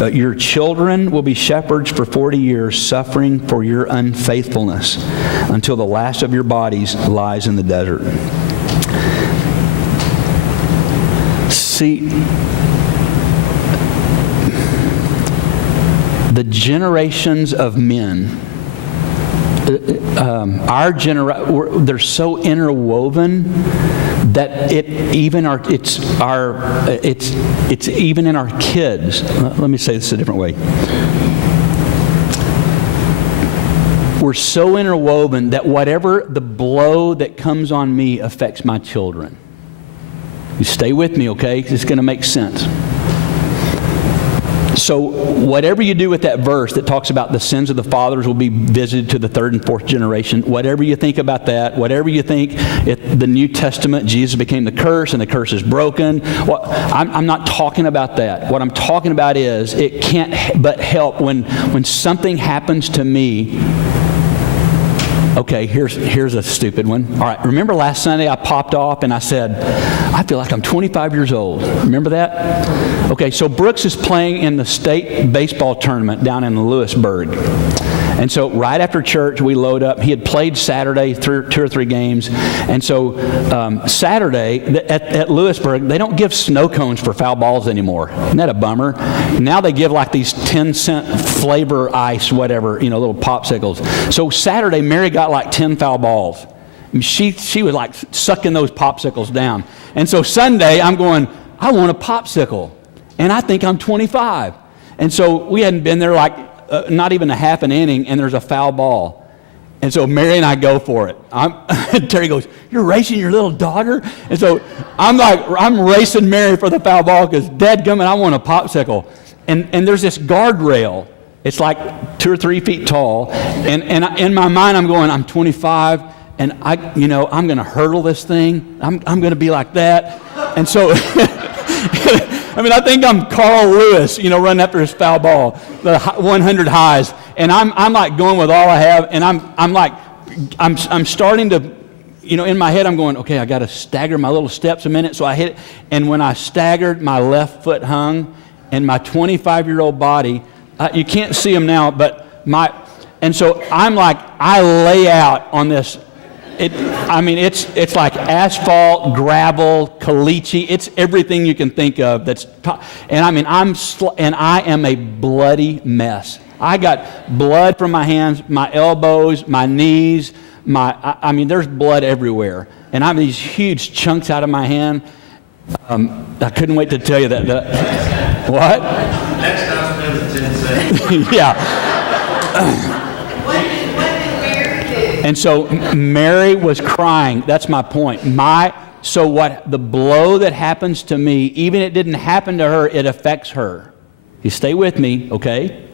Your children will be shepherds for 40 years, suffering for your unfaithfulness, until the last of your bodies lies in the desert. See, the generations of men, they're so interwoven that it's even in our kids. Let me say this a different way. We're so interwoven that whatever the blow that comes on me affects my children. You stay with me, okay? It's going to make sense. So whatever you do with that verse that talks about the sins of the fathers will be visited to the third and fourth generation, whatever you think about that, whatever you think, the New Testament, Jesus became the curse and the curse is broken. Well, I'm not talking about that. What I'm talking about is it can't but help when something happens to me. Okay, here's a stupid one. All right, remember last Sunday I popped off and I said, I feel like I'm 25 years old. Remember that? Okay, so Brooks is playing in the state baseball tournament down in Lewisburg. And so right after church, we load up. He had played Saturday, 2 or 3 games. And so Saturday at Lewisburg, they don't give snow cones for foul balls anymore. Isn't that a bummer? Now they give like these 10-cent flavor ice, whatever, little popsicles. So Saturday, Mary got like 10 foul balls. She was like sucking those popsicles down. And so Sunday, I'm going, I want a popsicle. And I think I'm 25. And so we hadn't been there like not even a half an inning, and there's a foul ball. And so Mary and I go for it. Terry goes, you're racing your little daughter? And so I'm racing Mary for the foul ball because dadgummit, I want a popsicle. And there's this guardrail. It's like 2 or 3 feet tall. And in my mind, I'm going, I'm 25, and I'm going to hurdle this thing. I'm going to be like that. And so I think I'm Carl Lewis, running after his foul ball, the 100 highs, and I'm like going with all I have, and I'm starting to, in my head I'm going, okay, I got to stagger my little steps a minute, so I hit it, and when I staggered, my left foot hung, and my 25-year-old body, you can't see him now, and so I'm like, I lay out on this. It's like asphalt, gravel, caliche. It's everything you can think of. I am a bloody mess. I got blood from my hands, my elbows, my knees. There's blood everywhere, and I have these huge chunks out of my hand. I couldn't wait to tell you that. What? Next time, spend 10 seconds. Yeah. And so Mary was crying. That's my point. So what the blow that happens to me, even it didn't happen to her, it affects her. You stay with me, okay?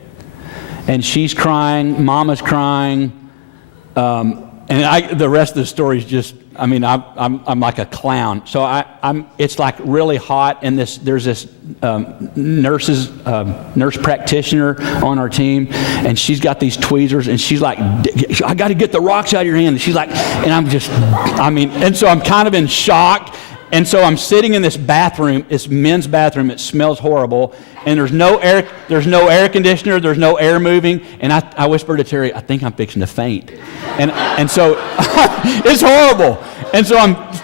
And she's crying, Mama's crying, and the rest of the story is just, I'm like a clown. So it's like really hot, and there's this nurse practitioner on our team, and she's got these tweezers, and she's like, I got to get the rocks out of your hand. And she's like, and so I'm kind of in shock. And so I'm sitting in this bathroom, it's men's bathroom, it smells horrible, and there's no air conditioner, there's no air moving, and I whispered to Terry, I think I'm fixing to faint. And so it's horrible. And so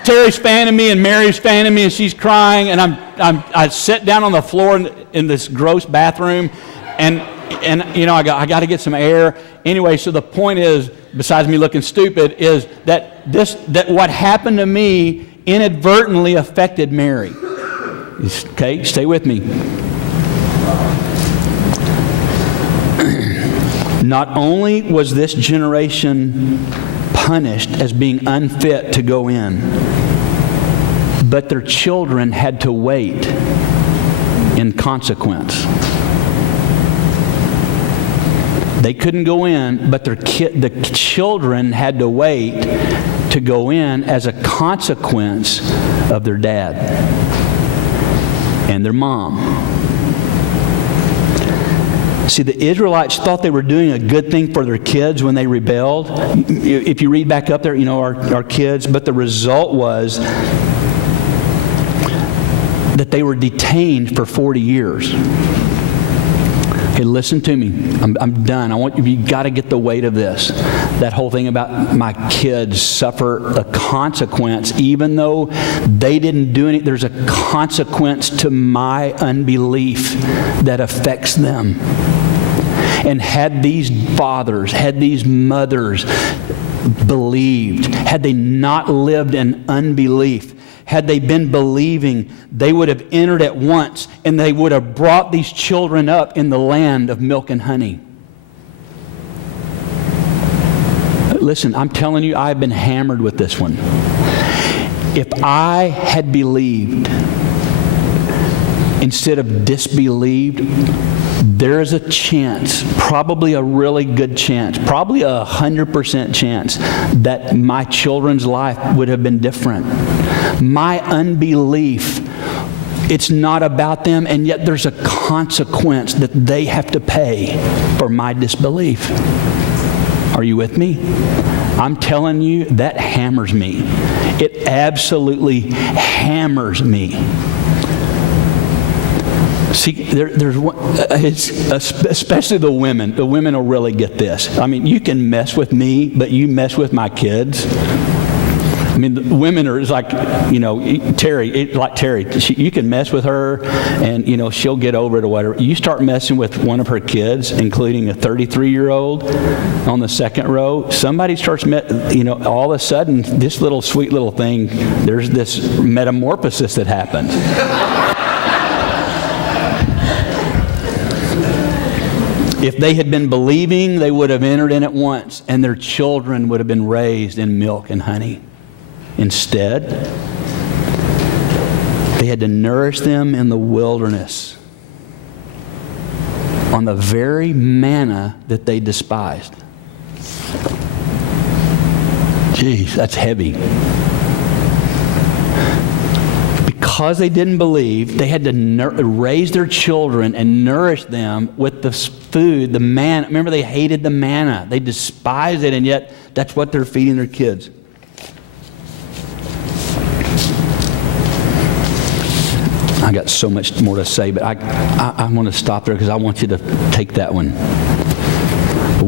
Terry's fanning me and Mary's fanning me, and she's crying, and I sit down on the floor in this gross bathroom, and I got to get some air. Anyway, so the point is, besides me looking stupid, is that what happened to me inadvertently affected Mary. Okay, stay with me. Not only was this generation punished as being unfit to go in, but their children had to wait in consequence. They couldn't go in, but the children had to wait to go in as a consequence of their dad and their mom. See, the Israelites thought they were doing a good thing for their kids when they rebelled. If you read back up there, our kids, but the result was that they were detained for 40 years. Hey, listen to me. I'm done. You got to get the weight of this. That whole thing about my kids suffer a consequence, even though they didn't do anything. There's a consequence to my unbelief that affects them. And had these fathers, had these mothers believed, had they not lived in unbelief, had they been believing, they would have entered at once, and they would have brought these children up in the land of milk and honey. Listen, I'm telling you, I've been hammered with this one. If I had believed instead of disbelieved, there is a chance, probably a really good chance, probably 100% chance that my children's life would have been different. My unbelief, it's not about them, and yet there's a consequence that they have to pay for my disbelief. Are you with me? I'm telling you, that hammers me. It absolutely hammers me. See, there's one, especially the women. The women will really get this. I mean, you can mess with me, but you mess with my kids. I mean, the women are like, Terry. You can mess with her, and she'll get over it or whatever. You start messing with one of her kids, including a 33-year-old on the second row. Somebody starts, all of a sudden, this little sweet little thing. There's this metamorphosis that happens. If they had been believing, they would have entered in at once, and their children would have been raised in milk and honey. Instead, they had to nourish them in the wilderness on the very manna that they despised. Geez, that's heavy. Because they didn't believe, they had to raise their children and nourish them with the food, the manna. Remember, they hated the manna. They despised it, and yet that's what they're feeding their kids. I got so much more to say, but I want to stop there because I want you to take that one.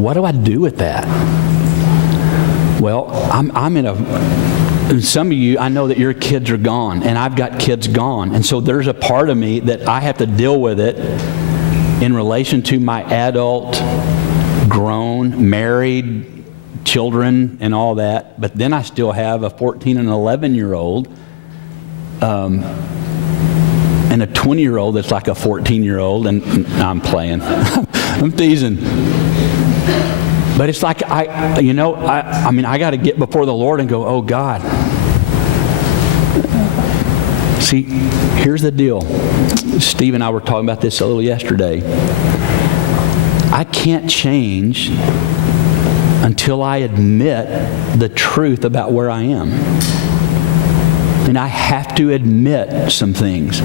What do I do with that? Well, I'm in a... And some of you, I know that your kids are gone, and I've got kids gone. And so there's a part of me that I have to deal with it in relation to my adult, grown, married children and all that. But then I still have a 14 and 11-year-old and a 20-year-old that's like a 14-year-old. And I'm playing. I'm teasing. But it's like, I got to get before the Lord and go, oh, God. See, here's the deal. Steve and I were talking about this a little yesterday. I can't change until I admit the truth about where I am. And I have to admit some things.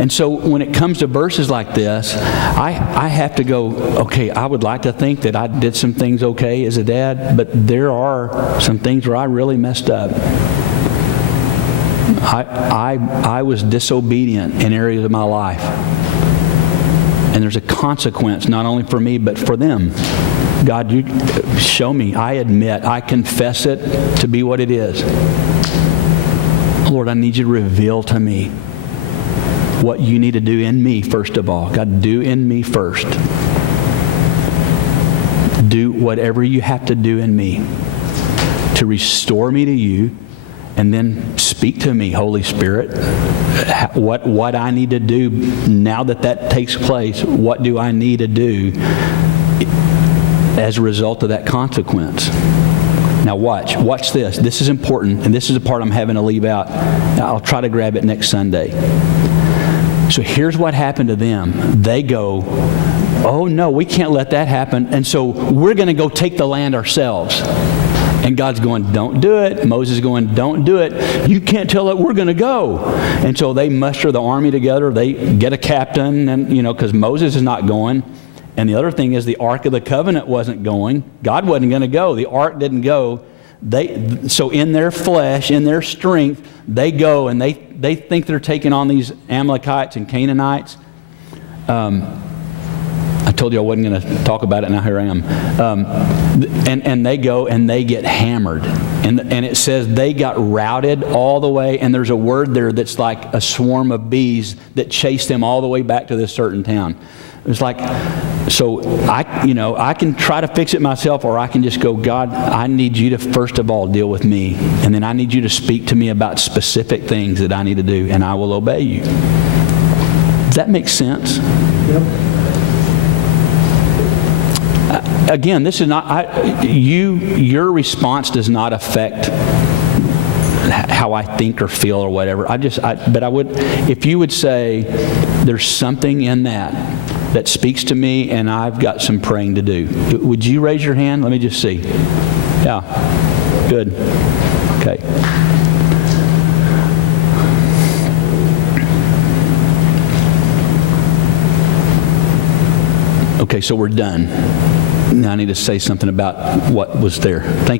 And so when it comes to verses like this, I have to go, okay, I would like to think that I did some things okay as a dad, but there are some things where I really messed up. I was disobedient in areas of my life. And there's a consequence, not only for me, but for them. God, you show me. I admit, I confess it to be what it is. Lord, I need you to reveal to me what you need to do in me, first of all. God, do in me first. Do whatever you have to do in me to restore me to you, and then speak to me, Holy Spirit. What I need to do now that takes place, what do I need to do as a result of that consequence? Now watch this. This is important, and this is the part I'm having to leave out. I'll try to grab it next Sunday. So here's what happened to them. They go, oh no, we can't let that happen, and so we're going to go take the land ourselves. And God's going, don't do it. Moses is going, don't do it. You can't tell it, we're going to go. And so they muster the army together. They get a captain, and because Moses is not going. And the other thing is the Ark of the Covenant wasn't going. God wasn't going to go. The Ark didn't go. So in their flesh, in their strength, they go, and they think they're taking on these Amalekites and Canaanites. I told you I wasn't going to talk about it, now here I am. And they go and they get hammered. And it says they got routed all the way, and there's a word there that's like a swarm of bees that chased them all the way back to this certain town. It's like, so I can try to fix it myself, or I can just go, God, I need you to first of all deal with me, and then I need you to speak to me about specific things that I need to do, and I will obey you. Does that make sense? Yep. Again, this is not, your response does not affect how I think or feel or whatever. But I would, if you would say, there's something in that speaks to me and I've got some praying to do. Would you raise your hand? Let me just see. Yeah. Good. Okay. Okay, so we're done. Now I need to say something about what was there. Thank you.